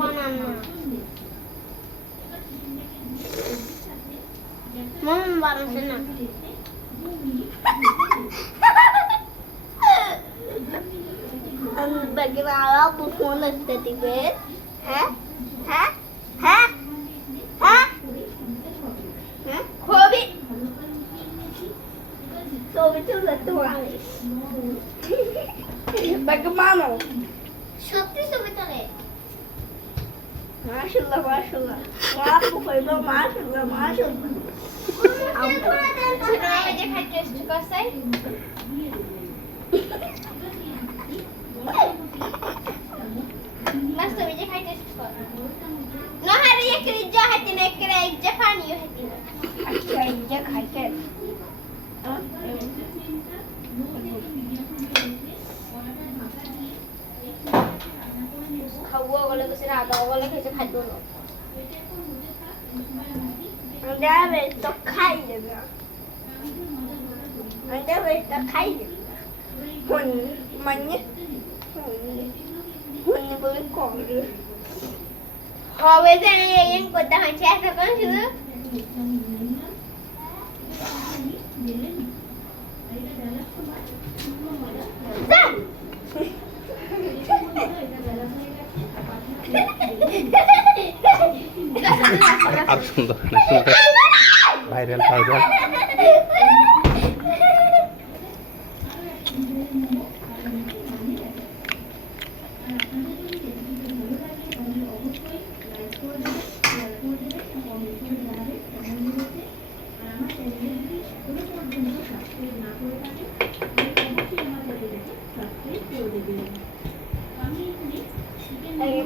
বানানো মন বানাচ্ছে না bagaimana buffon tiba hah hah hah hah Kobe Kobe itu letuang bagaimana সত্যি ছবি তোলে মাশাআল্লাহ মাশাআল্লাহ আপু কইলো মাশাআল্লাহ মাশাআল্লাহ আপু ছোটবেলায় যে খাই test করছাই Mas tu je khai test kor. No hari ye kerja hati nak kerja pani yo hati. Kerja khai ke. Khawa wala to sira ada wala kaise khai do no. Anda be to khai na. Anda be to khai. Hun manye. Hun boleh kong. Hawa saya yang kota hancur apa sih? আর সুন্দর viral viral Ay,